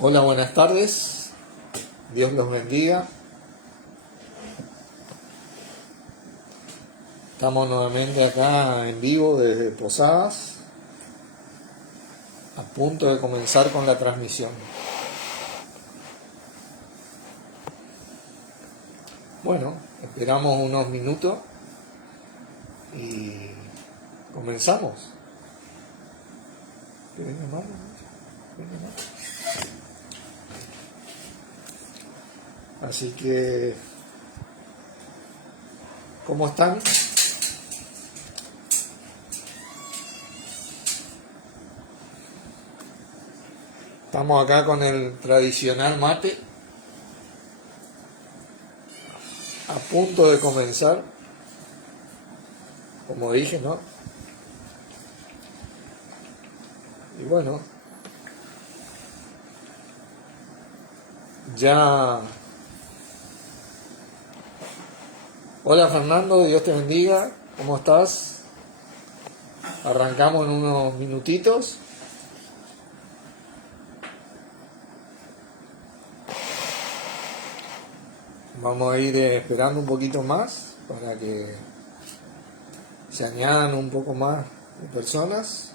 Hola, buenas tardes. Dios los bendiga. Estamos nuevamente acá en vivo desde Posadas, a punto de comenzar con la transmisión. Bueno, esperamos unos minutos y comenzamos. ¿Qué viene mal? ¿Viene mal? Así que, ¿cómo están? Estamos acá con el tradicional mate, a punto de comenzar, como dije, ¿no? Y bueno, ya... Hola Fernando, Dios te bendiga, ¿cómo estás? Arrancamos en unos minutitos. Vamos a ir esperando un poquito más para que se añadan un poco más de personas.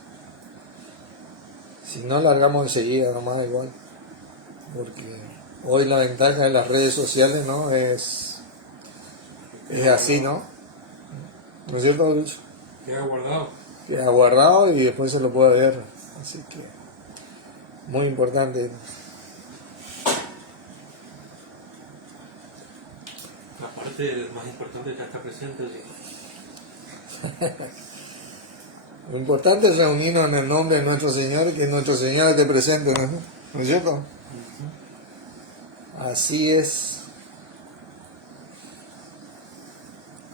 Si no, largamos enseguida nomás igual, porque hoy la ventaja de las redes sociales, ¿no? Es así, ¿no? ¿No es cierto, Lucho? Queda guardado. Queda guardado y después se lo puede ver, así que muy importante. Aparte, lo más importante es que está presente. Lo importante es reunirnos en el nombre de nuestro Señor y que nuestro Señor esté presente, ¿no es cierto? Así es.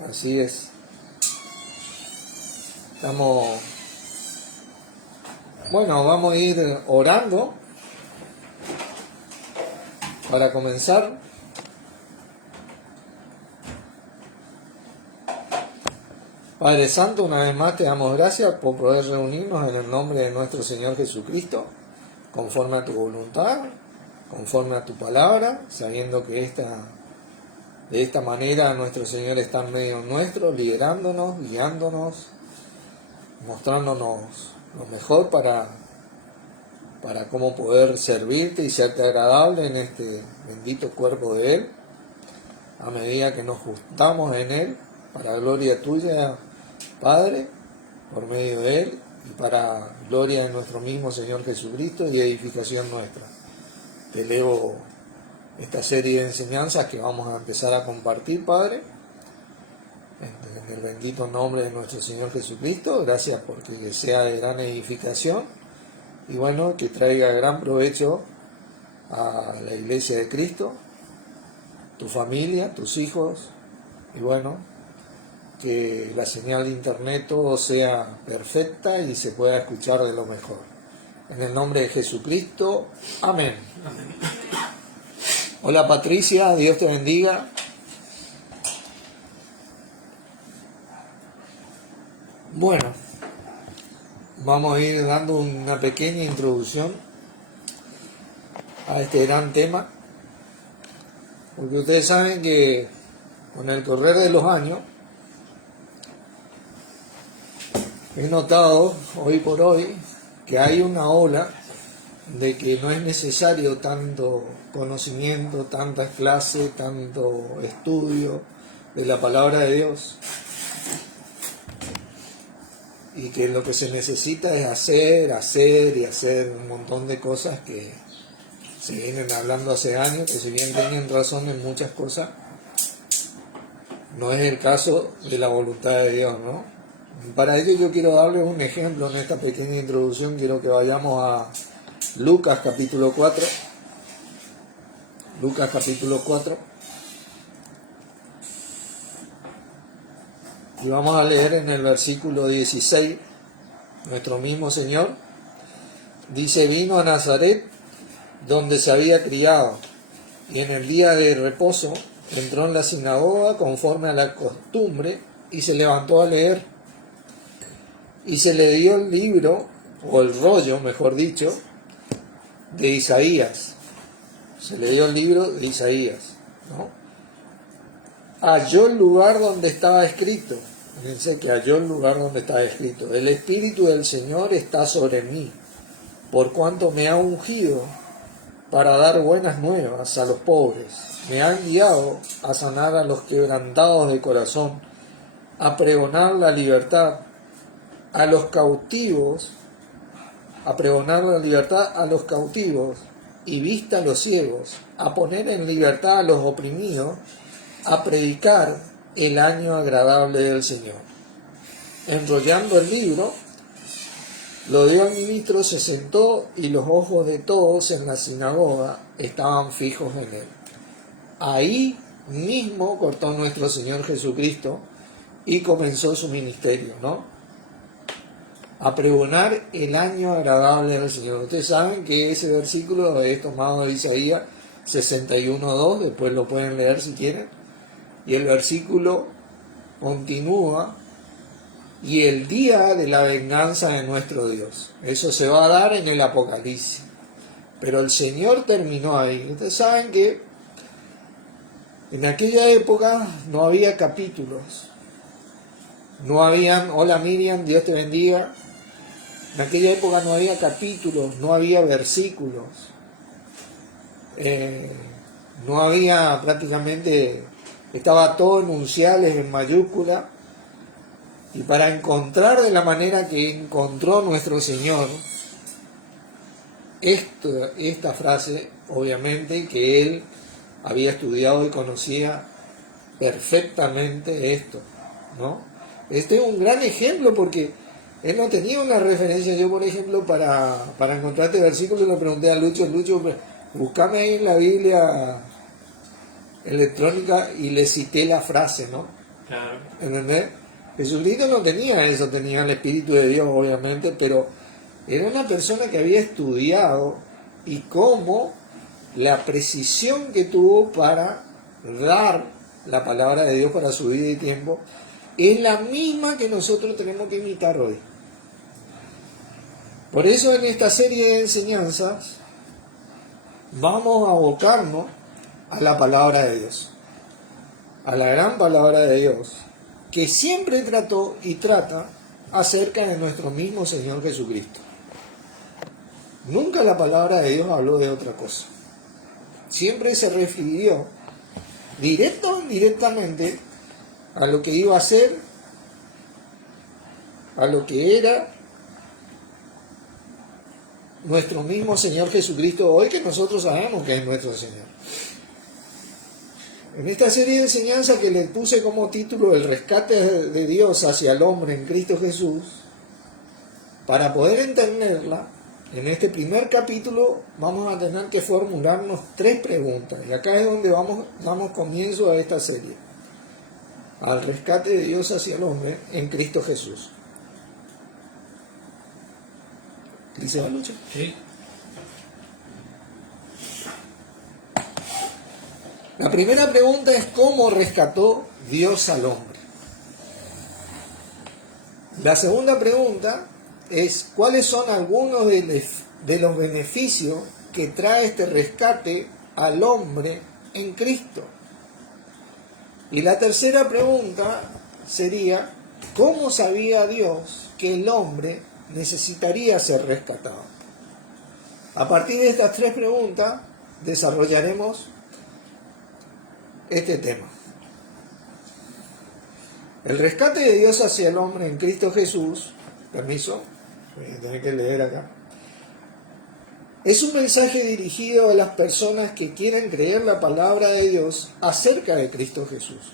Así es. Vamos a ir orando para comenzar. Padre Santo, una vez más te damos gracias por poder reunirnos en el nombre de nuestro Señor Jesucristo, conforme a tu voluntad, conforme a tu palabra, sabiendo que de esta manera nuestro Señor está en medio nuestro, liderándonos, guiándonos, mostrándonos lo mejor para cómo poder servirte y serte agradable en este bendito cuerpo de Él, a medida que nos juntamos en Él, para gloria tuya, Padre, por medio de Él, y para gloria de nuestro mismo Señor Jesucristo y edificación nuestra. Te elevo esta serie de enseñanzas que vamos a empezar a compartir, Padre, en el bendito nombre de nuestro Señor Jesucristo. Gracias porque sea de gran edificación y bueno, que traiga gran provecho a la Iglesia de Cristo, tu familia, tus hijos, y bueno, que la señal de internet todo sea perfecta y se pueda escuchar de lo mejor. En el nombre de Jesucristo, amén. Hola Patricia, Dios te bendiga. Bueno, vamos a ir dando una pequeña introducción a este gran tema, porque ustedes saben que con el correr de los años he notado hoy por hoy que hay una ola de que no es necesario tanto conocimiento, tantas clases, tanto estudio de la palabra de Dios, y que lo que se necesita es hacer un montón de cosas que se vienen hablando hace años, que si bien tienen razón en muchas cosas, no es el caso de la voluntad de Dios, ¿no? Para ello yo quiero darles un ejemplo en esta pequeña introducción. Quiero que vayamos a Lucas capítulo 4. Lucas capítulo 4. Y vamos a leer en el versículo 16, nuestro mismo Señor dice: vino a Nazaret, donde se había criado, y en el día de reposo entró en la sinagoga conforme a la costumbre, y se levantó a leer. Y se le dio el libro, o el rollo, mejor dicho, de Isaías. Se leyó el libro de Isaías, ¿no? Halló el lugar donde estaba escrito. Fíjense que halló el lugar donde estaba escrito. El Espíritu del Señor está sobre mí, por cuanto me ha ungido para dar buenas nuevas a los pobres. Me ha enviado a sanar a los quebrantados de corazón, a pregonar la libertad a los cautivos, a pregonar la libertad a los cautivos y vista a los ciegos, a poner en libertad a los oprimidos, a predicar el año agradable del Señor. Enrollando el libro, lo dio al ministro, se sentó y los ojos de todos en la sinagoga estaban fijos en él. Ahí mismo cortó nuestro Señor Jesucristo y comenzó su ministerio, ¿no? A pregonar el año agradable del Señor. Ustedes saben que ese versículo es tomado de Isaías 61:2, después lo pueden leer si quieren, y el versículo continúa: y el día de la venganza de nuestro Dios. Eso se va a dar en el Apocalipsis, pero el Señor terminó ahí. Ustedes saben que en aquella época no había capítulos, no habían, hola Miriam, Dios te bendiga. En aquella época no había capítulos, no había versículos, no había prácticamente, estaba todo en unciales, en mayúscula. Y para encontrar de la manera que encontró nuestro Señor esta frase, obviamente que Él había estudiado y conocía perfectamente esto, ¿no? Este es un gran ejemplo porque Él no tenía una referencia. Yo, por ejemplo, para encontrar este versículo le pregunté a Lucho, búscame ahí en la Biblia electrónica, y le cité la frase, ¿no? Claro. ¿Entendés? Jesucristo no tenía eso, tenía el Espíritu de Dios, obviamente, pero era una persona que había estudiado, y cómo la precisión que tuvo para dar la palabra de Dios para su vida y tiempo es la misma que nosotros tenemos que imitar hoy. Por eso en esta serie de enseñanzas vamos a abocarnos a la palabra de Dios, a la gran palabra de Dios, que siempre trató y trata acerca de nuestro mismo Señor Jesucristo. Nunca la palabra de Dios habló de otra cosa. Siempre se refirió directo o indirectamente a lo que iba a ser, a lo que era nuestro mismo Señor Jesucristo hoy, que nosotros sabemos que es nuestro Señor. En esta serie de enseñanzas que le puse como título el rescate de Dios hacia el hombre en Cristo Jesús, para poder entenderla, en este primer capítulo vamos a tener que formularnos 3 preguntas, y acá es donde damos comienzo a esta serie, al rescate de Dios hacia el hombre en Cristo Jesús. ¿Dice Balucha? Sí. La primera pregunta es: ¿cómo rescató Dios al hombre? La segunda pregunta es: ¿cuáles son algunos de los beneficios que trae este rescate al hombre en Cristo? Y la tercera pregunta sería: ¿cómo sabía Dios que el hombre necesitaría ser rescatado? A partir de estas 3 preguntas desarrollaremos este tema. El rescate de Dios hacia el hombre en Cristo Jesús, permiso, voy a tener que leer acá, es un mensaje dirigido a las personas que quieren creer la palabra de Dios acerca de Cristo Jesús.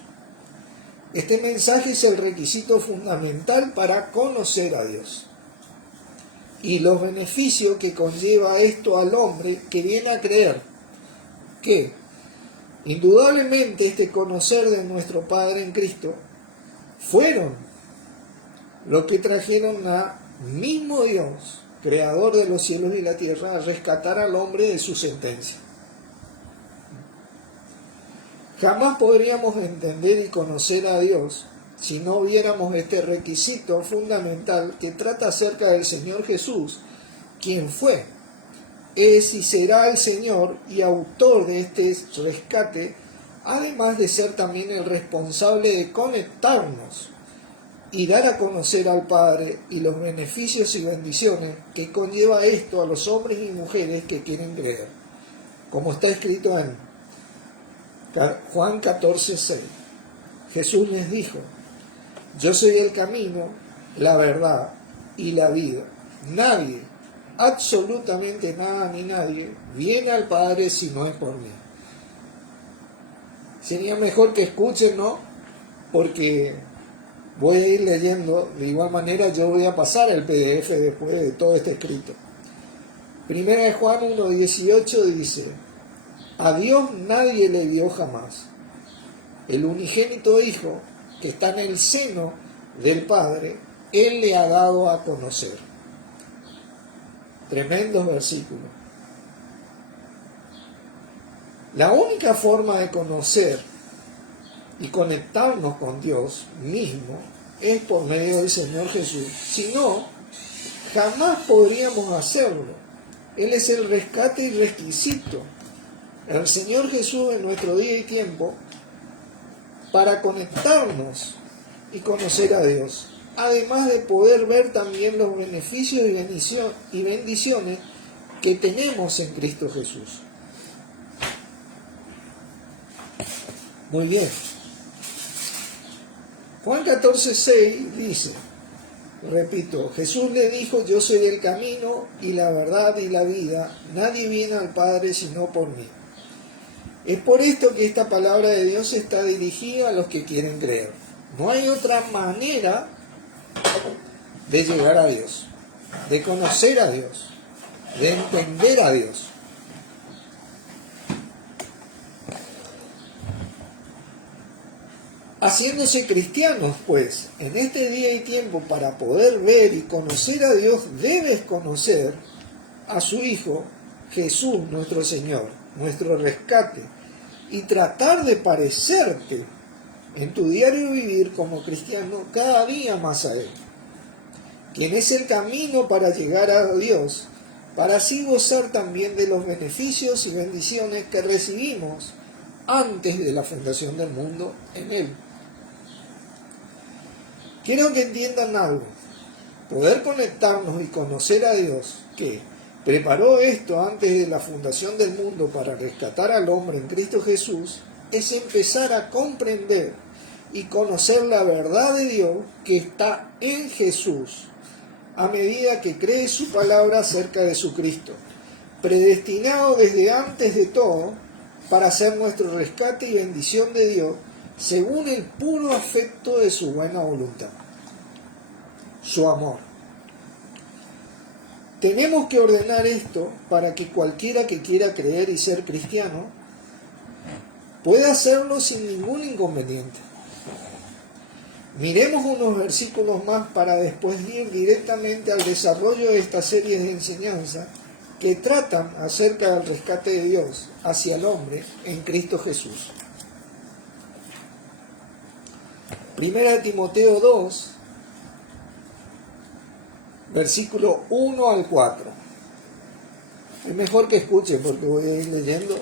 Este mensaje es el requisito fundamental para conocer a Dios y los beneficios que conlleva esto al hombre que viene a creer que indudablemente este conocer de nuestro Padre en Cristo fueron lo que trajeron a mismo Dios, creador de los cielos y la tierra, a rescatar al hombre de su sentencia. Jamás podríamos entender y conocer a Dios si no viéramos este requisito fundamental que trata acerca del Señor Jesús, quien fue es y será el Señor y autor de este rescate, además de ser también el responsable de conectarnos y dar a conocer al Padre y los beneficios y bendiciones que conlleva esto a los hombres y mujeres que quieren creer. Como está escrito en Juan 14:6. Jesús les dijo: yo soy el camino, la verdad y la vida. Nadie, absolutamente nada ni nadie, viene al Padre si no es por mí. Sería mejor que escuchen, ¿no? Porque voy a ir leyendo. De igual manera yo voy a pasar el PDF después de todo este escrito. Primera de Juan 1:18 dice: a Dios nadie le vio jamás. El unigénito Hijo, que está en el seno del Padre, Él le ha dado a conocer. Tremendos versículos. La única forma de conocer y conectarnos con Dios mismo es por medio del Señor Jesús. Si no, jamás podríamos hacerlo. Él es el rescate y requisito. El Señor Jesús en nuestro día y tiempo para conectarnos y conocer a Dios, además de poder ver también los beneficios y bendiciones que tenemos en Cristo Jesús. Muy bien. Juan 14:6 dice, repito, Jesús le dijo: yo soy el camino y la verdad y la vida, nadie viene al Padre sino por mí. Es por esto que esta palabra de Dios está dirigida a los que quieren creer. No hay otra manera de llegar a Dios, de conocer a Dios, de entender a Dios. Haciéndose cristianos, pues, en este día y tiempo, para poder ver y conocer a Dios, debes conocer a su Hijo, Jesús nuestro Señor, nuestro rescate, y tratar de parecerte en tu diario vivir como cristiano cada día más a Él, quien es el camino para llegar a Dios, para así gozar también de los beneficios y bendiciones que recibimos antes de la fundación del mundo en Él. Quiero que entiendan algo. Poder conectarnos y conocer a Dios, que preparó esto antes de la fundación del mundo para rescatar al hombre en Cristo Jesús, es empezar a comprender y conocer la verdad de Dios que está en Jesús, a medida que cree su palabra acerca de su Cristo, predestinado desde antes de todo para ser nuestro rescate y bendición de Dios, según el puro afecto de su buena voluntad, su amor. Tenemos que ordenar esto para que cualquiera que quiera creer y ser cristiano pueda hacerlo sin ningún inconveniente. Miremos unos versículos más para después ir directamente al desarrollo de esta serie de enseñanzas que tratan acerca del rescate de Dios hacia el hombre en Cristo Jesús. Primera de Timoteo 2, versículo 1 al 4. Es mejor que escuchen porque voy a ir leyendo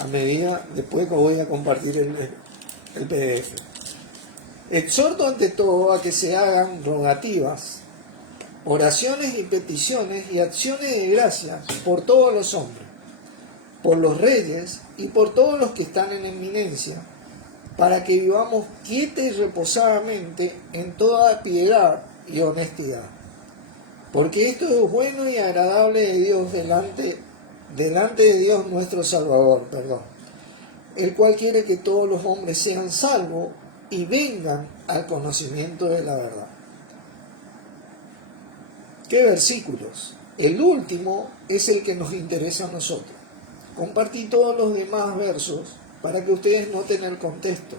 a medida, después que voy a compartir el PDF. Exhorto ante todo a que se hagan rogativas, oraciones y peticiones y acciones de gracia por todos los hombres, por los reyes y por todos los que están en eminencia, para que vivamos quieta y reposadamente en toda piedad y honestidad. Porque esto es bueno y agradable de Dios delante de Dios nuestro Salvador, el cual quiere que todos los hombres sean salvos y vengan al conocimiento de la verdad. ¿Qué versículos? El último es el que nos interesa a nosotros. Compartí todos los demás versos para que ustedes noten el contexto.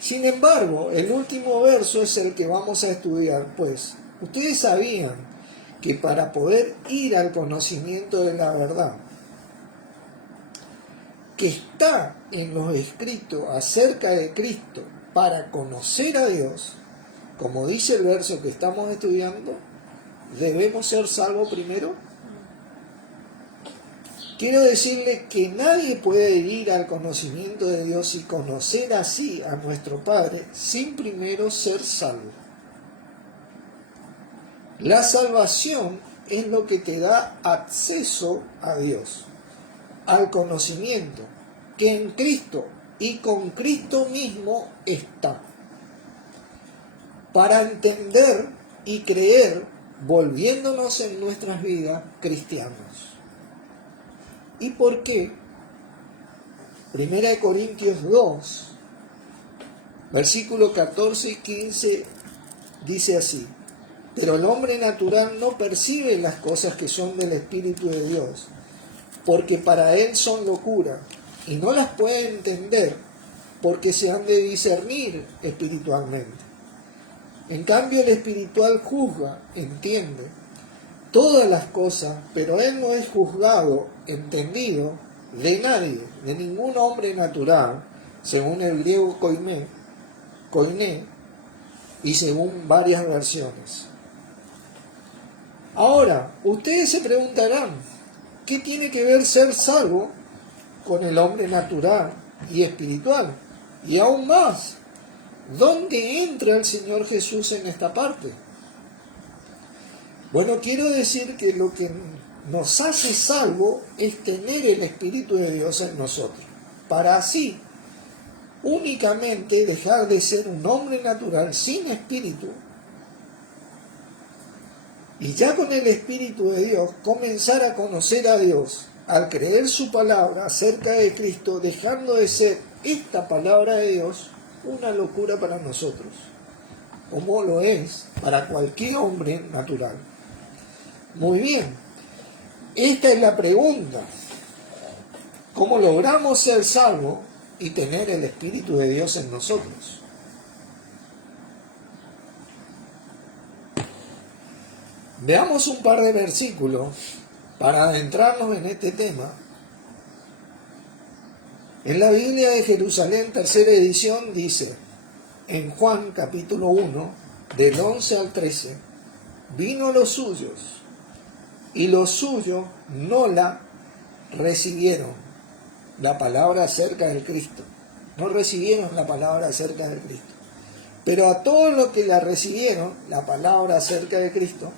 Sin embargo, el último verso es el que vamos a estudiar, pues ustedes sabían que para poder ir al conocimiento de la verdad que está en los escritos acerca de Cristo, para conocer a Dios, como dice el verso que estamos estudiando, ¿debemos ser salvos primero? quiero decirle que nadie puede ir al conocimiento de Dios y conocer así a nuestro Padre sin primero ser salvo. La salvación es lo que te da acceso a Dios, al conocimiento, que en Cristo y con Cristo mismo está, para entender y creer, volviéndonos en nuestras vidas cristianos. ¿Y por qué? 1 Corintios 2, versículos 14 y 15 dice así: pero el hombre natural no percibe las cosas que son del Espíritu de Dios, porque para él son locura, y no las puede entender, porque se han de discernir espiritualmente. En cambio, el espiritual juzga, entiende todas las cosas, pero él no es juzgado, entendido, de nadie, de ningún hombre natural, según el griego koiné, y según varias versiones. Ahora, ustedes se preguntarán, ¿qué tiene que ver ser salvo con el hombre natural y espiritual? Y aún más, ¿dónde entra el Señor Jesús en esta parte? Bueno, quiero decir que lo que nos hace salvo es tener el Espíritu de Dios en nosotros, para así únicamente dejar de ser un hombre natural sin espíritu, y ya con el Espíritu de Dios comenzar a conocer a Dios, al creer su palabra acerca de Cristo, dejando de ser esta palabra de Dios una locura para nosotros, como lo es para cualquier hombre natural. Muy bien, esta es la pregunta: ¿cómo logramos ser salvos y tener el Espíritu de Dios en nosotros? Veamos un par de versículos para adentrarnos en este tema. En la Biblia de Jerusalén, tercera edición, dice, en Juan capítulo 1, del 11 al 13, vino a los suyos, y los suyos no la recibieron, la palabra acerca del Cristo. No recibieron la palabra acerca del Cristo. Pero a todos los que la recibieron, la palabra acerca de Cristo,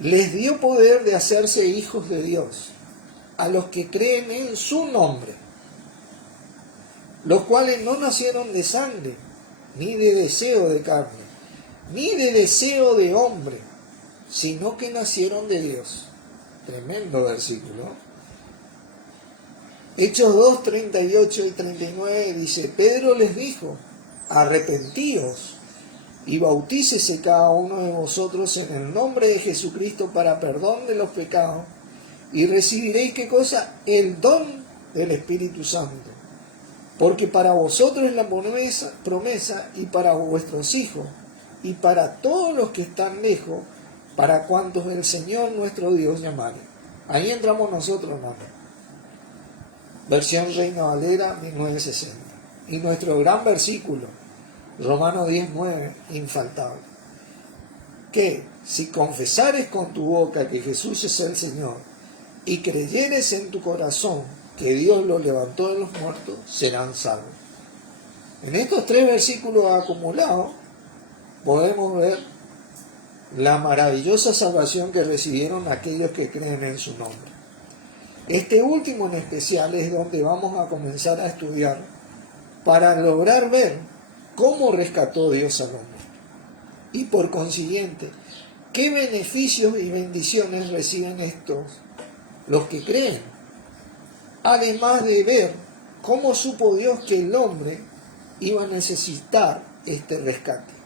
les dio poder de hacerse hijos de Dios, a los que creen en su nombre, los cuales no nacieron de sangre, ni de deseo de carne, ni de deseo de hombre, sino que nacieron de Dios. Tremendo versículo. Hechos 2, 38 y 39 dice, Pedro les dijo, arrepentíos y bautícese cada uno de vosotros en el nombre de Jesucristo para perdón de los pecados, y recibiréis, ¿qué cosa? El don del Espíritu Santo. Porque para vosotros es la promesa, y para vuestros hijos, y para todos los que están lejos, para cuantos el Señor nuestro Dios llamare. Ahí entramos nosotros, hermano. Versión Reina Valera 1960. Y nuestro gran versículo, Romanos 10:9, infaltable. Que si confesares con tu boca que Jesús es el Señor y creyeres en tu corazón que Dios lo levantó de los muertos, serán salvos. En estos tres versículos acumulados podemos ver la maravillosa salvación que recibieron aquellos que creen en su nombre. Este último en especial es donde vamos a comenzar a estudiar para lograr ver cómo rescató Dios al hombre. Y por consiguiente, ¿qué beneficios y bendiciones reciben estos, los que creen? Además de ver cómo supo Dios que el hombre iba a necesitar este rescate.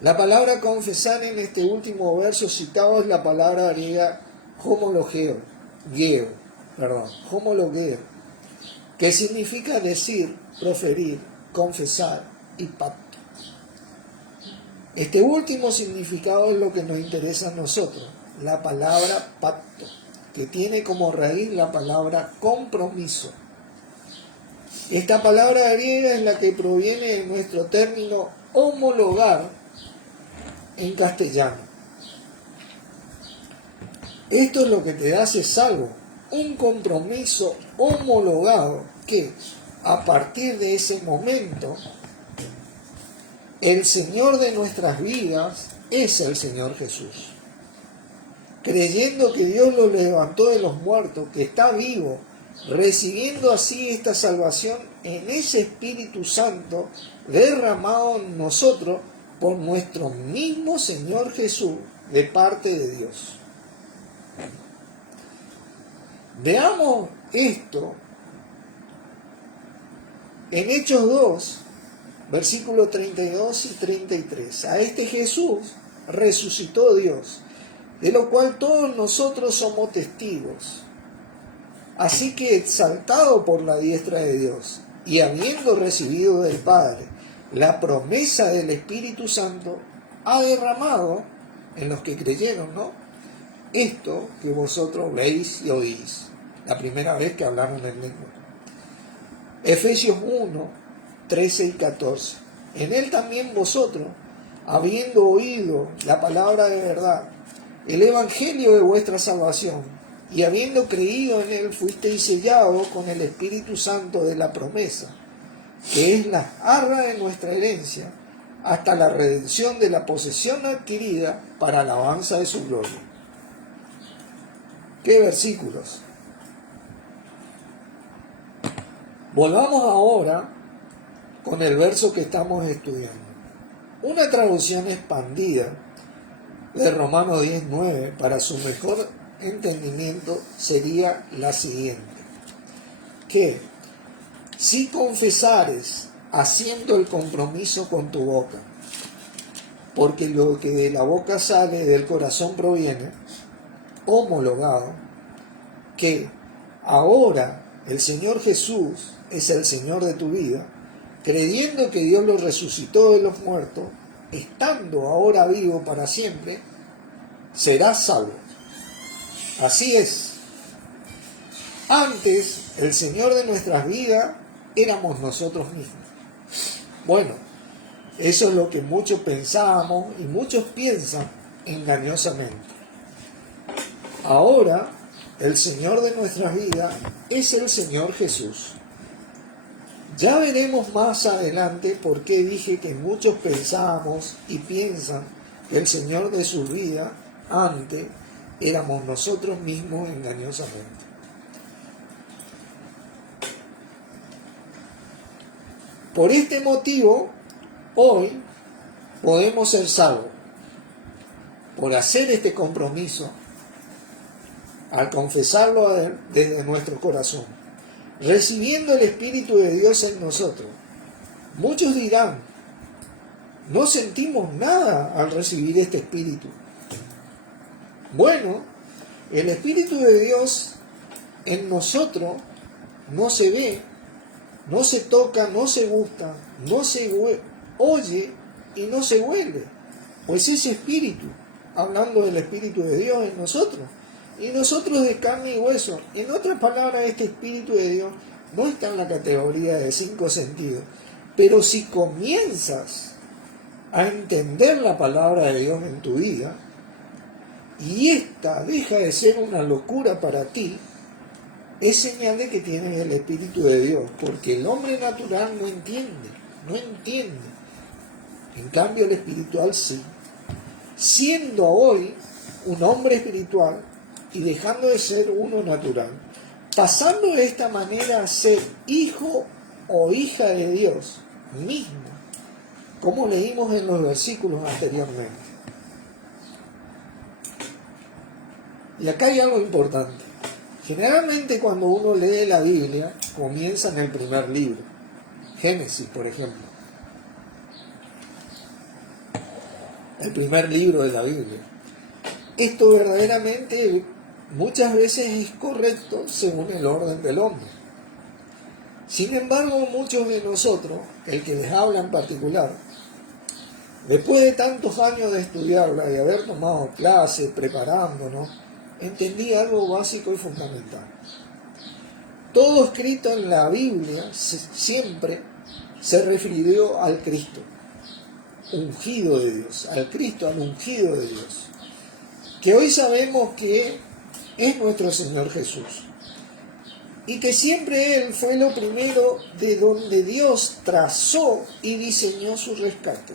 La palabra confesar en este último verso citado es la palabra griega homologeo, que significa decir, proferir, confesar y pacto. Este último significado es lo que nos interesa a nosotros, la palabra pacto, que tiene como raíz la palabra compromiso. Esta palabra griega es la que proviene de nuestro término homologar en castellano. Esto es lo que te hace salvo, un compromiso homologado que a partir de ese momento el Señor de nuestras vidas es el Señor Jesús. Creyendo que Dios lo levantó de los muertos, que está vivo, recibiendo así esta salvación en ese Espíritu Santo derramado en nosotros por nuestro mismo Señor Jesús de parte de Dios. Veamos esto en Hechos 2, versículos 32 y 33. A este Jesús resucitó Dios, de lo cual todos nosotros somos testigos. Así que exaltado por la diestra de Dios y habiendo recibido del Padre la promesa del Espíritu Santo, ha derramado en los que creyeron, ¿no?, esto que vosotros veis y oís. La primera vez que hablaron en lengua. Efesios 1, 13 y 14. En él también vosotros, habiendo oído la palabra de verdad, el evangelio de vuestra salvación, y habiendo creído en él, fuisteis sellados con el Espíritu Santo de la promesa, que es la arra de nuestra herencia, hasta la redención de la posesión adquirida para alabanza de su gloria. ¿Qué versículos? Volvamos ahora con el verso que estamos estudiando. Una traducción expandida de Romanos 10:9 para su mejor entendimiento sería la siguiente: que si confesares haciendo el compromiso con tu boca, porque lo que de la boca sale del corazón proviene, homologado, que ahora el Señor Jesús es el Señor de tu vida, creyendo que Dios lo resucitó de los muertos, estando ahora vivo para siempre, serás salvo. Así es. Antes, el Señor de nuestras vidas éramos nosotros mismos. Bueno, eso es lo que muchos pensábamos y muchos piensan engañosamente. Ahora, el Señor de nuestras vidas es el Señor Jesús. Ya veremos más adelante por qué dije que muchos pensábamos y piensan que el Señor de su vida antes éramos nosotros mismos engañosamente. Por este motivo, hoy podemos ser salvos por hacer este compromiso al confesarlo a Él desde nuestro corazón, recibiendo el Espíritu de Dios en nosotros. Muchos dirán, no sentimos nada al recibir este Espíritu. Bueno, el Espíritu de Dios en nosotros no se ve, no se toca, no se gusta, no se oye y no se huele. Pues ese Espíritu, hablando del Espíritu de Dios en nosotros, y nosotros de carne y hueso. En otras palabras, este Espíritu de Dios no está en la categoría de 5 sentidos. Pero si comienzas a entender la palabra de Dios en tu vida, y esta deja de ser una locura para ti, es señal de que tienes el Espíritu de Dios, porque el hombre natural no entiende. En cambio, el espiritual sí. Siendo hoy un hombre espiritual y dejando de ser uno natural, pasando de esta manera a ser hijo o hija de Dios mismo, como leímos en los versículos anteriormente. Y acá hay algo importante. Generalmente cuando uno lee la Biblia, comienza en el primer libro, Génesis, por ejemplo. El primer libro de la Biblia. Esto verdaderamente muchas veces es correcto según el orden del hombre. Sin embargo, muchos de nosotros, el que les habla en particular, después de tantos años de estudiarla y haber tomado clases, preparándonos, entendí algo básico y fundamental. Todo escrito en la Biblia siempre se refirió al Cristo, ungido de Dios, al Cristo, al ungido de Dios. Que hoy sabemos que es nuestro Señor Jesús. Y que siempre Él fue lo primero de donde Dios trazó y diseñó su rescate.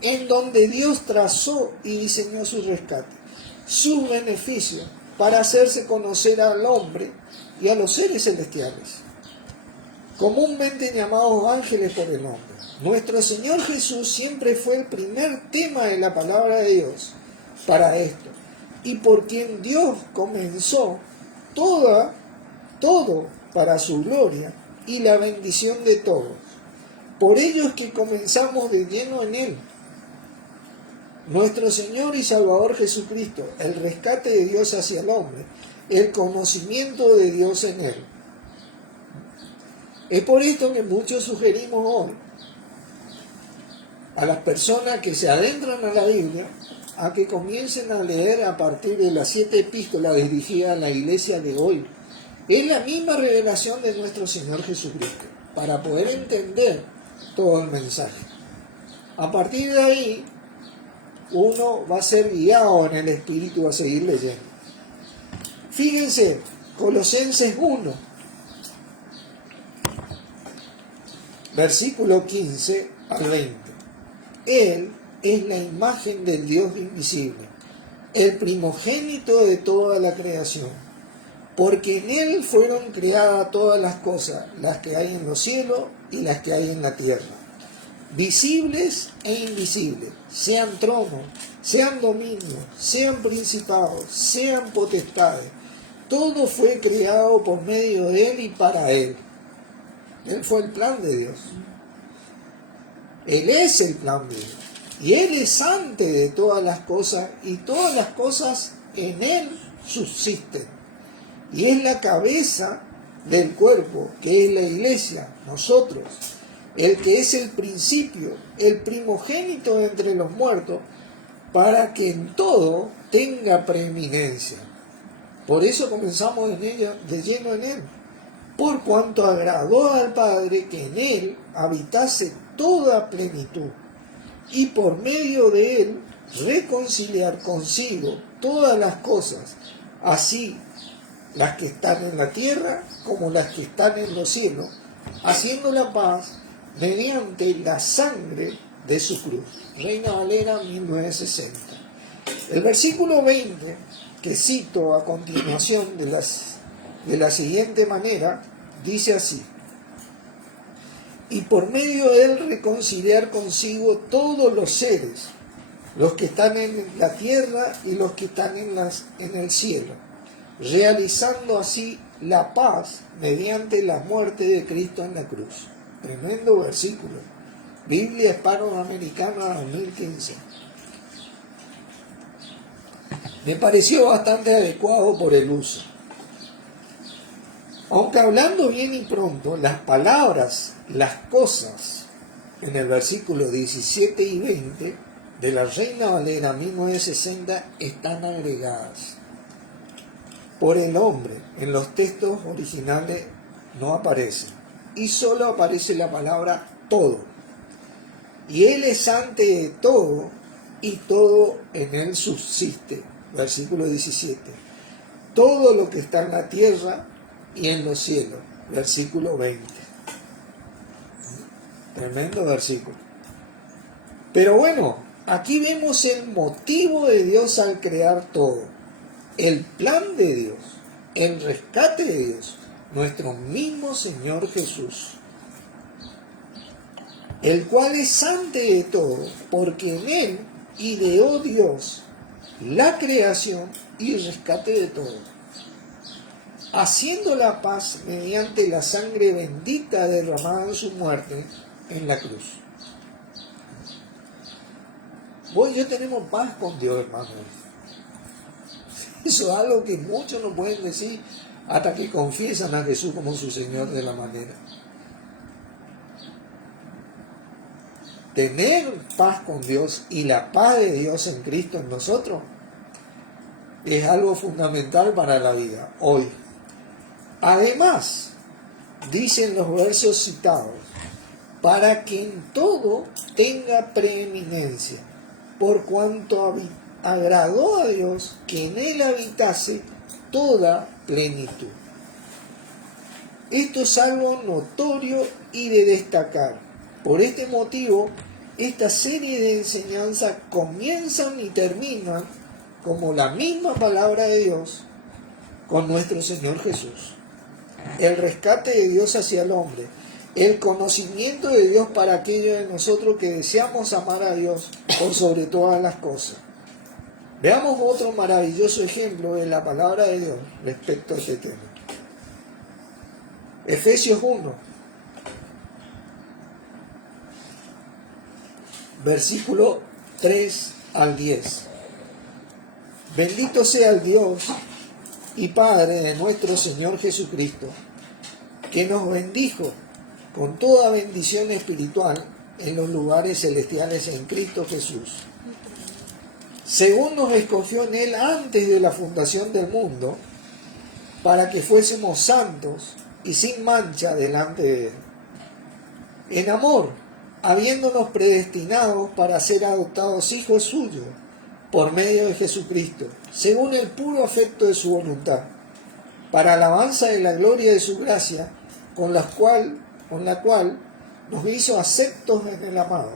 En donde Dios trazó y diseñó su rescate, sus beneficios para hacerse conocer al hombre y a los seres celestiales, comúnmente llamados ángeles por el nombre. Nuestro Señor Jesús siempre fue el primer tema de la palabra de Dios para esto, y por quien Dios comenzó todo para su gloria y la bendición de todos. Por ello es que comenzamos de lleno en Él. Nuestro Señor y Salvador Jesucristo, el rescate de Dios hacia el hombre, el conocimiento de Dios en Él. Es por esto que muchos sugerimos hoy a las personas que se adentran a la Biblia a que comiencen a leer a partir de las 7 epístolas dirigidas a la iglesia de hoy. Es la misma revelación de nuestro Señor Jesucristo, para poder entender todo el mensaje. A partir de ahí, uno va a ser guiado en el Espíritu a seguir leyendo. Fíjense, Colosenses 1, versículo 15 al 20. Él es la imagen del Dios invisible, el primogénito de toda la creación, porque en Él fueron creadas todas las cosas, las que hay en los cielos y las que hay en la tierra, visibles e invisibles, sean tronos, sean dominios, sean principados, sean potestades. Todo fue creado por medio de Él y para Él. Él fue el plan de Dios. Él es el plan de Dios. Y Él es antes de todas las cosas, y todas las cosas en Él subsisten. Y es la cabeza del cuerpo, que es la iglesia, nosotros, el que es el principio, el primogénito de entre los muertos, para que en todo tenga preeminencia. Por eso comenzamos en ella, de lleno en Él, por cuanto agradó al Padre que en Él habitase toda plenitud, y por medio de Él reconciliar consigo todas las cosas, así las que están en la tierra como las que están en los cielos, haciendo la paz mediante la sangre de su cruz. Reina Valera 1960. El versículo 20, que cito a continuación de la siguiente manera, dice así: y por medio de Él reconciliar consigo todos los seres, los que están en la tierra y los que están en el cielo, realizando así la paz mediante la muerte de Cristo en la cruz. Tremendo versículo. Biblia Hispanoamericana 2015. Me pareció bastante adecuado por el uso. Aunque hablando bien y pronto, las palabras, las cosas, en el versículo 17 y 20 de la Reina Valera 1960 están agregadas por el hombre. En los textos originales no aparecen, y solo aparece la palabra todo. Y Él es antes de todo, y todo en Él subsiste. Versículo 17. Todo lo que está en la tierra y en los cielos. Versículo 20. Tremendo versículo. Pero bueno, aquí vemos el motivo de Dios al crear todo. El plan de Dios, el rescate de Dios, nuestro mismo Señor Jesús, el cual es antes de todo, porque en Él ideó Dios la creación y el rescate de todo, haciendo la paz mediante la sangre bendita derramada en su muerte en la cruz. Vos y yo tenemos paz con Dios, hermano. Eso es algo que muchos no pueden decir hasta que confiesan a Jesús como su Señor de la manera. Tener paz con Dios y la paz de Dios en Cristo en nosotros es algo fundamental para la vida hoy. Además, dicen los versos citados, para que en todo tenga preeminencia, por cuanto agradó a Dios que en él habitase toda plenitud. Esto es algo notorio y de destacar. Por este motivo, esta serie de enseñanzas comienzan y terminan como la misma palabra de Dios con nuestro Señor Jesús. El rescate de Dios hacia el hombre, el conocimiento de Dios para aquellos de nosotros que deseamos amar a Dios por sobre todas las cosas. Veamos otro maravilloso ejemplo de la palabra de Dios respecto a este tema. Efesios 1, versículo 3 al 10. Bendito sea el Dios y Padre de nuestro Señor Jesucristo, que nos bendijo con toda bendición espiritual en los lugares celestiales en Cristo Jesús, según nos escogió en Él antes de la fundación del mundo, para que fuésemos santos y sin mancha delante de Él. En amor, habiéndonos predestinados para ser adoptados hijos suyos por medio de Jesucristo, según el puro afecto de su voluntad, para alabanza de la gloria de su gracia, con la cual nos hizo aceptos en el amado,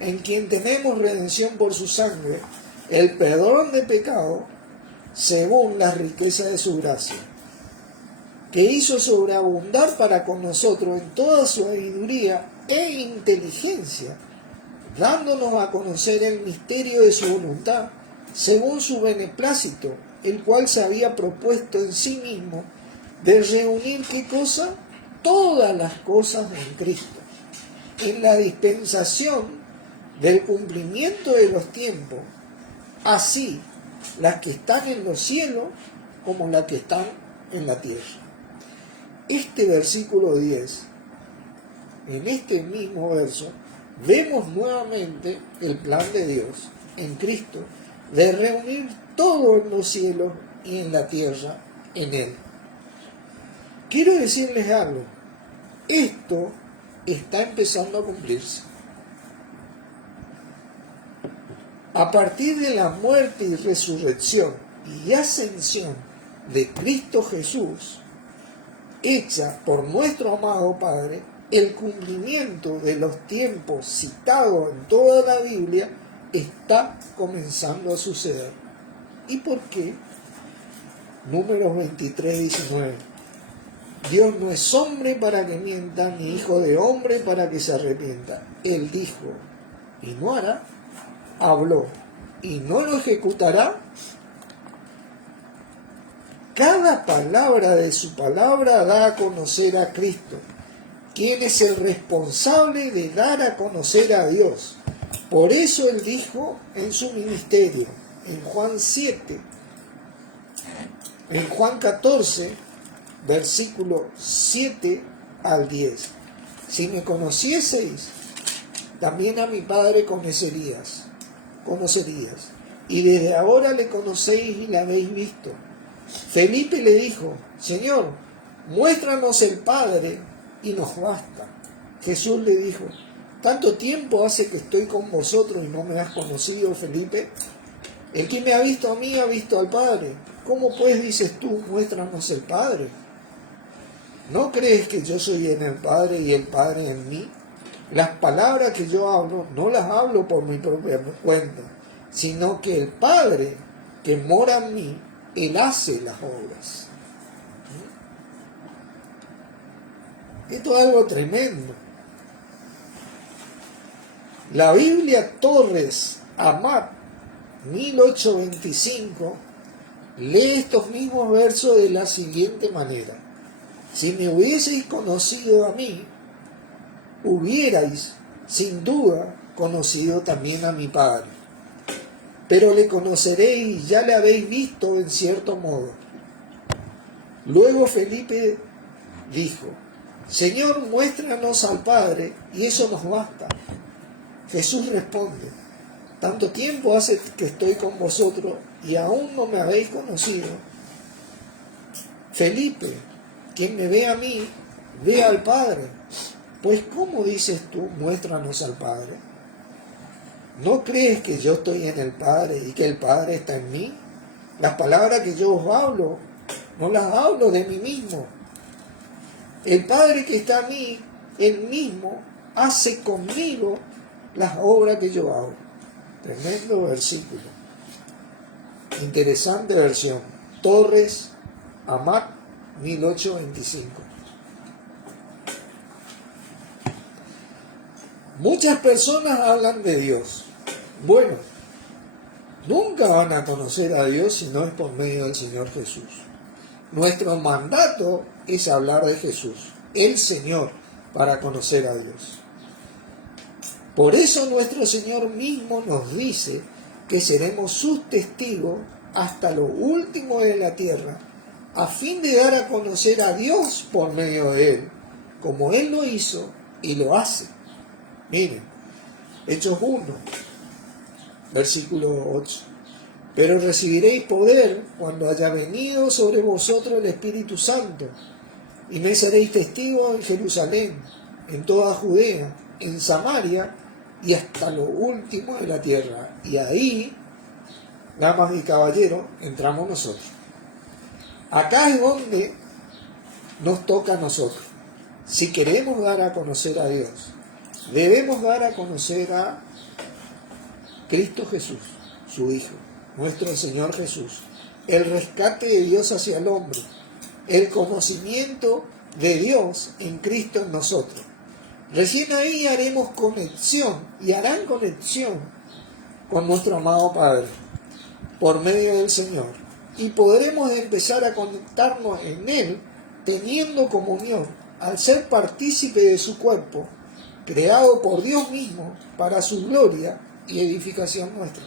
en quien tenemos redención por su sangre, el perdón de pecado, según la riqueza de su gracia, que hizo sobreabundar para con nosotros en toda su sabiduría e inteligencia, dándonos a conocer el misterio de su voluntad, según su beneplácito, el cual se había propuesto en sí mismo de reunir, ¿qué cosa? Todas las cosas en Cristo, en la dispensación del cumplimiento de los tiempos, así las que están en los cielos como las que están en la tierra. Este versículo 10, en este mismo verso, vemos nuevamente el plan de Dios en Cristo de reunir todo en los cielos y en la tierra en Él. Quiero decirles algo, esto está empezando a cumplirse. A partir de la muerte y resurrección y ascensión de Cristo Jesús, hecha por nuestro amado Padre, el cumplimiento de los tiempos citados en toda la Biblia está comenzando a suceder. ¿Y por qué? Números 23, 19. Dios no es hombre para que mienta, ni hijo de hombre para que se arrepienta. Él dijo, y no hará. Habló, y no lo ejecutará. Cada palabra de su palabra da a conocer a Cristo, quien es el responsable de dar a conocer a Dios. Por eso Él dijo en su ministerio, en Juan 7, en Juan 14, versículo 7 al 10. Si me conocieseis, también a mi Padre conocerías. Y desde ahora le conocéis y le habéis visto. Felipe le dijo, Señor, muéstranos el Padre y nos basta. Jesús le dijo, ¿tanto tiempo hace que estoy con vosotros y no me has conocido, Felipe? El que me ha visto a mí ha visto al Padre. ¿Cómo pues dices tú, muéstranos el Padre? ¿No crees que yo soy en el Padre y el Padre en mí? Las palabras que yo hablo, no las hablo por mi propia cuenta, sino que el Padre que mora en mí, Él hace las obras. Esto es algo tremendo. La Biblia Torres Amat 1825 lee estos mismos versos de la siguiente manera. Si me hubieseis conocido a mí, hubierais sin duda conocido también a mi Padre. Pero le conoceréis y ya le habéis visto en cierto modo. Luego Felipe dijo, Señor, muéstranos al Padre y eso nos basta. Jesús responde, tanto tiempo hace que estoy con vosotros y aún no me habéis conocido. Felipe, quien me ve a mí, ve al Padre. Pues, ¿cómo dices tú, muéstranos al Padre? ¿No crees que yo estoy en el Padre y que el Padre está en mí? Las palabras que yo os hablo, no las hablo de mí mismo. El Padre que está en mí, Él mismo, hace conmigo las obras que yo hago. Tremendo versículo. Interesante versión. Torres Amat 1825. Muchas personas hablan de Dios. Bueno, nunca van a conocer a Dios si no es por medio del Señor Jesús. Nuestro mandato es hablar de Jesús, el Señor, para conocer a Dios. Por eso nuestro Señor mismo nos dice que seremos sus testigos hasta lo último de la tierra, a fin de dar a conocer a Dios por medio de Él, como Él lo hizo y lo hace. Miren, Hechos 1, versículo 8. Pero recibiréis poder cuando haya venido sobre vosotros el Espíritu Santo, y me seréis testigos en Jerusalén, en toda Judea, en Samaria y hasta lo último de la tierra. Y ahí, damas y caballeros, entramos nosotros. Acá es donde nos toca a nosotros. Si queremos dar a conocer a Dios, debemos dar a conocer a Cristo Jesús, su Hijo, nuestro Señor Jesús, el rescate de Dios hacia el hombre, el conocimiento de Dios en Cristo en nosotros. Recién ahí haremos conexión y harán conexión con nuestro amado Padre por medio del Señor, y podremos empezar a conectarnos en Él teniendo comunión al ser partícipe de su cuerpo, creado por Dios mismo para su gloria y edificación nuestra.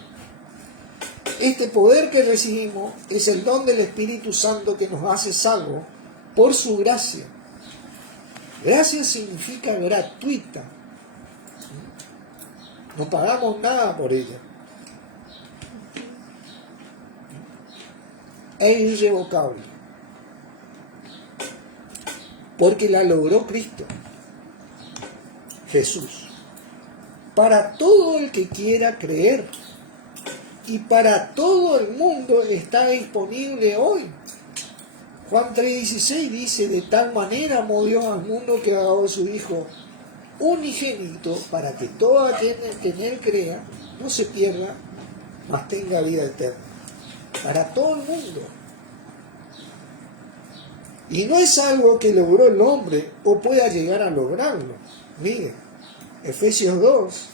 Este poder que recibimos es el don del Espíritu Santo que nos hace salvos por su gracia. Gracia significa gratuita. No pagamos nada por ella. Es irrevocable. Porque la logró Cristo, Jesús, para todo el que quiera creer. Y para todo el mundo está disponible hoy. Juan 3:16 dice: de tal manera amó Dios al mundo que ha dado a su Hijo unigénito, para que todo aquel que en Él crea no se pierda, mas tenga vida eterna. Para todo el mundo. Y no es algo que logró el hombre o pueda llegar a lograrlo. Miren, Efesios 2,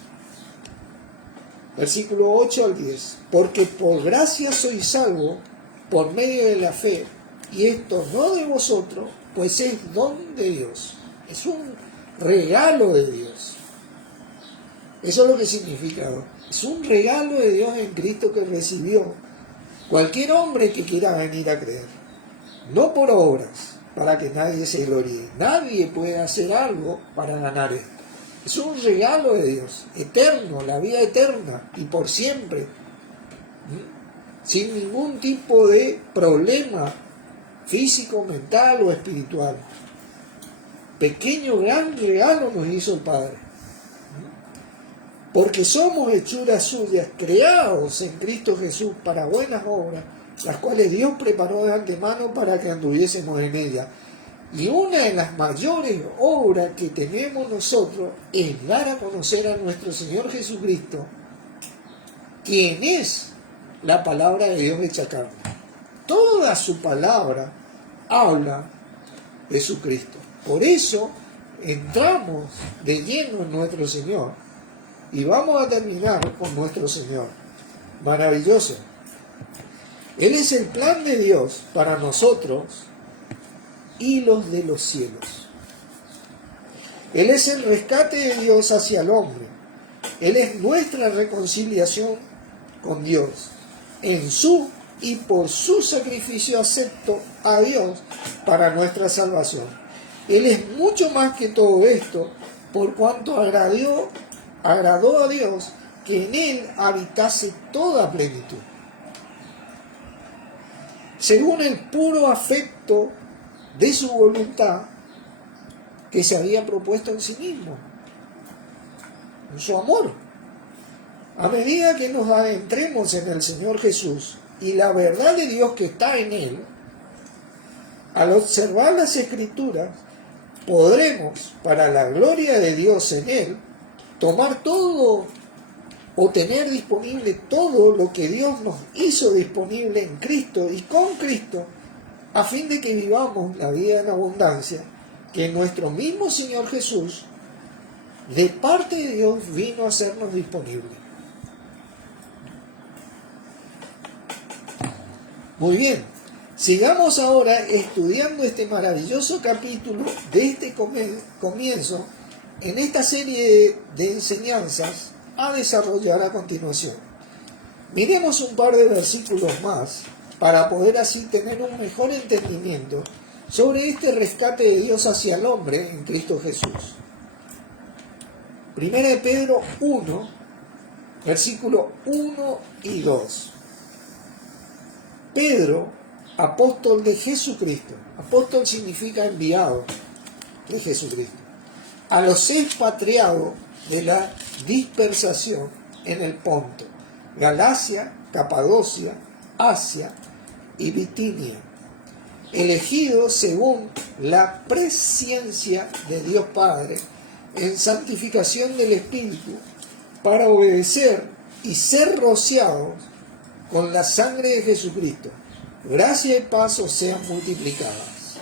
versículo 8 al 10. Porque por gracia sois salvos por medio de la fe, y esto no de vosotros, pues es don de Dios. Es un regalo de Dios. Eso es lo que significa. Es un regalo de Dios en Cristo que recibió cualquier hombre que quiera venir a creer. No por obras, para que nadie se gloríe. Nadie puede hacer algo para ganar esto. Es un regalo de Dios, eterno, la vida eterna, y por siempre. Sin ningún tipo de problema físico, mental o espiritual. Pequeño, gran regalo nos hizo el Padre. Porque somos hechuras suyas, creados en Cristo Jesús para buenas obras, las cuales Dios preparó de antemano para que anduviésemos en ellas. Y una de las mayores obras que tenemos nosotros es dar a conocer a nuestro Señor Jesucristo, quien es la palabra de Dios hecha carne. Toda su palabra habla de su Cristo. Por eso entramos de lleno en nuestro Señor y vamos a terminar con nuestro Señor. Maravilloso. Él es el plan de Dios para nosotros y los de los cielos. Él es el rescate de Dios hacia el hombre. Él es nuestra reconciliación con Dios. En su y por su sacrificio acepto a Dios para nuestra salvación. Él es mucho más que todo esto, por cuanto agradó a Dios que en Él habitase toda plenitud, según el puro afecto de su voluntad que se había propuesto en sí mismo, en su amor. A medida que nos adentremos en el Señor Jesús y la verdad de Dios que está en Él, al observar las Escrituras, podremos, para la gloria de Dios en Él, tomar todo o tener disponible todo lo que Dios nos hizo disponible en Cristo y con Cristo, a fin de que vivamos la vida en abundancia que nuestro mismo Señor Jesús, de parte de Dios, vino a hacernos disponible. Muy bien, sigamos ahora estudiando este maravilloso capítulo de este comienzo en esta serie de enseñanzas a desarrollar a continuación. Miremos un par de versículos más para poder así tener un mejor entendimiento sobre este rescate de Dios hacia el hombre en Cristo Jesús. 1 de Pedro 1, versículos 1 y 2. Pedro, apóstol de Jesucristo. Apóstol significa enviado de Jesucristo. A los expatriados de la dispersación en el Ponto, Galacia, Capadocia, Asia y Bitinia, elegidos según la presciencia de Dios Padre en santificación del Espíritu, para obedecer y ser rociados con la sangre de Jesucristo. Gracia y paz os sean multiplicadas.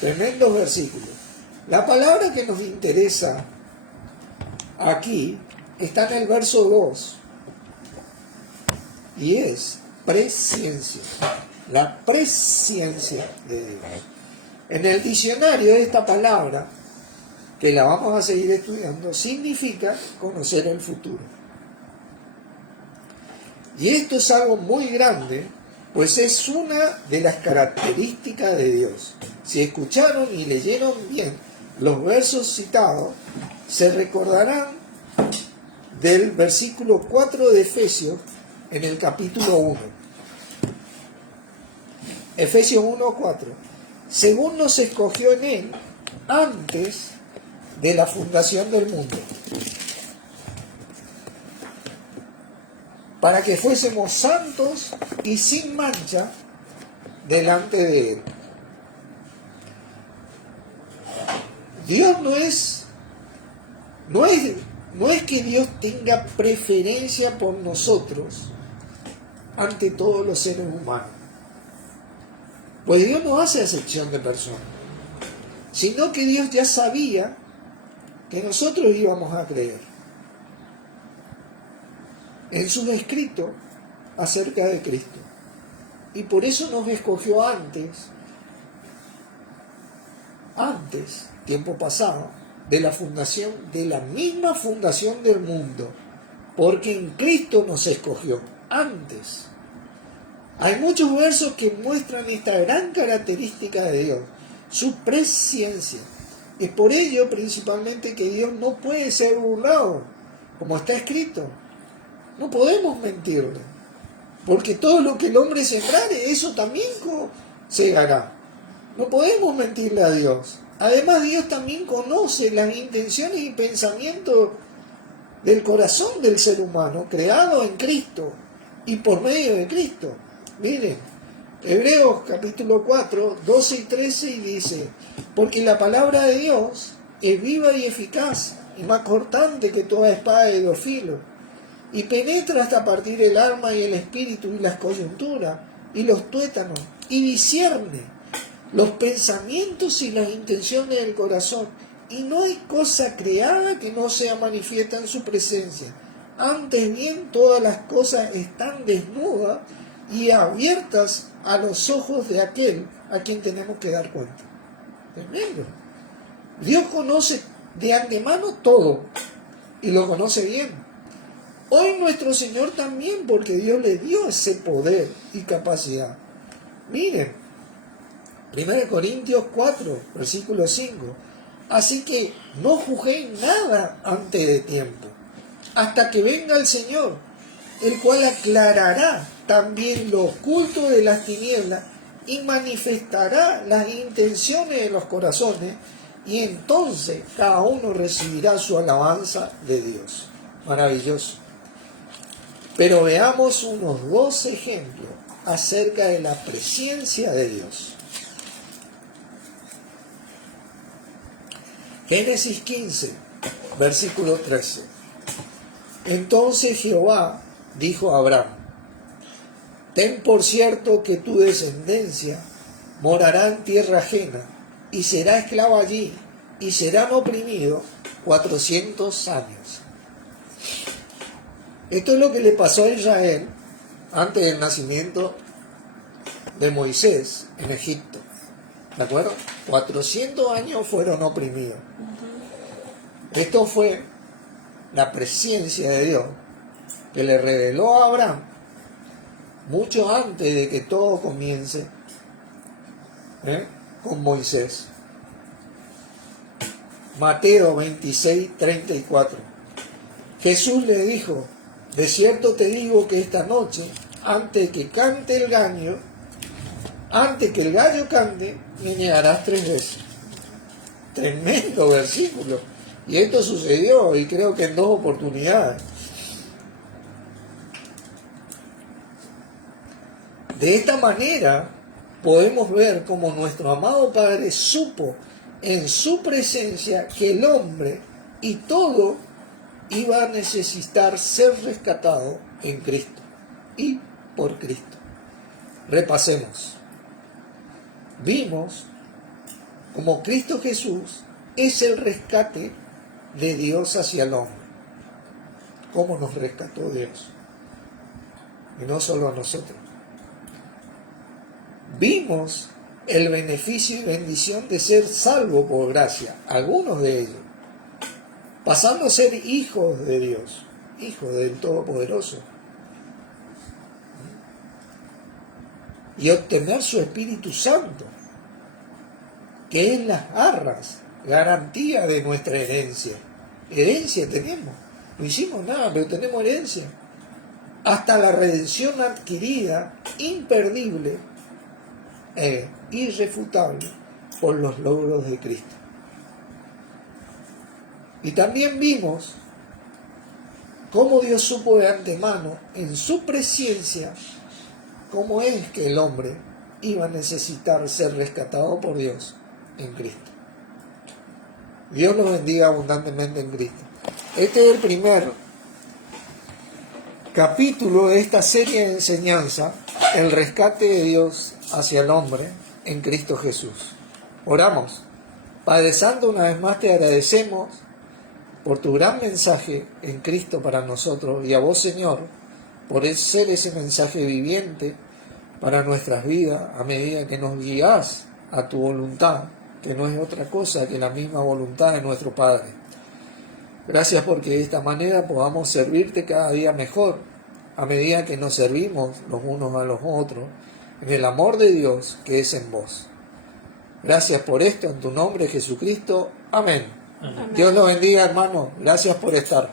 Tremendos versículos. La palabra que nos interesa aquí está en el verso 2 y es presciencia, la presciencia de Dios. En el diccionario esta palabra, que la vamos a seguir estudiando, significa conocer el futuro. Y esto es algo muy grande, pues es una de las características de Dios. Si escucharon y leyeron bien los versos citados, se recordarán del versículo 4 de Efesios en el capítulo 1. Efesios 1, 4. Según nos escogió en Él antes de la fundación del mundo, para que fuésemos santos y sin mancha delante de Él. Dios no es que Dios tenga preferencia por nosotros ante todos los seres humanos. Pues Dios no hace acepción de personas, sino que Dios ya sabía que nosotros íbamos a creer en sus escritos acerca de Cristo. Y por eso nos escogió antes, tiempo pasado, de la fundación, de la misma fundación del mundo, porque en Cristo nos escogió antes. Hay muchos versos que muestran esta gran característica de Dios, su presciencia. Es por ello principalmente que Dios no puede ser burlado, como está escrito. No podemos mentirle, porque todo lo que el hombre sembrare, eso también segará. No podemos mentirle a Dios. Además, Dios también conoce las intenciones y pensamientos del corazón del ser humano, creado en Cristo y por medio de Cristo. Miren, Hebreos capítulo 4, 12 y 13 y dice: porque la palabra de Dios es viva y eficaz, y más cortante que toda espada de dos filos, y penetra hasta partir el alma y el espíritu y las coyunturas y los tuétanos, y discierne los pensamientos y las intenciones del corazón, y no hay cosa creada que no sea manifiesta en su presencia. Antes bien, todas las cosas están desnudas y abiertas a los ojos de aquel a quien tenemos que dar cuenta. Tremendo. Dios conoce de antemano todo y lo conoce bien. Hoy nuestro Señor también, porque Dios le dio ese poder y capacidad. Miren, 1 Corintios 4, versículo 5. Así que no juzguéis nada antes de tiempo, hasta que venga el Señor, el cual aclarará también lo oculto de las tinieblas y manifestará las intenciones de los corazones, y entonces cada uno recibirá su alabanza de Dios. Maravilloso. Pero veamos unos 2 ejemplos acerca de la presencia de Dios. Génesis 15, versículo 13. Entonces Jehová dijo a Abraham: ten por cierto que tu descendencia morará en tierra ajena, y será esclavo allí, y serán oprimidos 400 años. Esto es lo que le pasó a Israel antes del nacimiento de Moisés en Egipto. ¿De acuerdo? 400 años fueron oprimidos. Esto fue la presencia de Dios que le reveló a Abraham mucho antes de que todo comience con Moisés. Mateo 26, 34. Jesús le dijo: de cierto te digo que esta noche, antes que cante el gallo, antes que el gallo cante, me negarás 3 veces. Tremendo versículo. Y esto sucedió, y creo que en 2 oportunidades. De esta manera podemos ver cómo nuestro amado Padre supo en su presencia que el hombre y todo iba a necesitar ser rescatado en Cristo y por Cristo. Repasemos. Vimos como Cristo Jesús es el rescate de Dios hacia el hombre. ¿Cómo nos rescató Dios? Y no solo a nosotros. Vimos el beneficio y bendición de ser salvo por gracia, algunos de ellos, pasando a ser hijos de Dios, hijos del Todopoderoso, y obtener su Espíritu Santo, que es las arras, garantía de nuestra herencia. Herencia tenemos, no hicimos nada, pero tenemos herencia, hasta la redención adquirida, imperdible e irrefutable por los logros de Cristo. Y también vimos cómo Dios supo de antemano, en su presencia, cómo es que el hombre iba a necesitar ser rescatado por Dios en Cristo. Dios los bendiga abundantemente en Cristo. Este es el primer capítulo de esta serie de enseñanza, el rescate de Dios hacia el hombre en Cristo Jesús. Oramos. Padre Santo, una vez más te agradecemos por tu gran mensaje en Cristo para nosotros, y a vos, Señor, por ser ese mensaje viviente para nuestras vidas a medida que nos guías a tu voluntad, que no es otra cosa que la misma voluntad de nuestro Padre. Gracias porque de esta manera podamos servirte cada día mejor, a medida que nos servimos los unos a los otros, en el amor de Dios que es en vos. Gracias por esto, en tu nombre, Jesucristo. Amén. Amén. Dios los bendiga, hermano. Gracias por estar.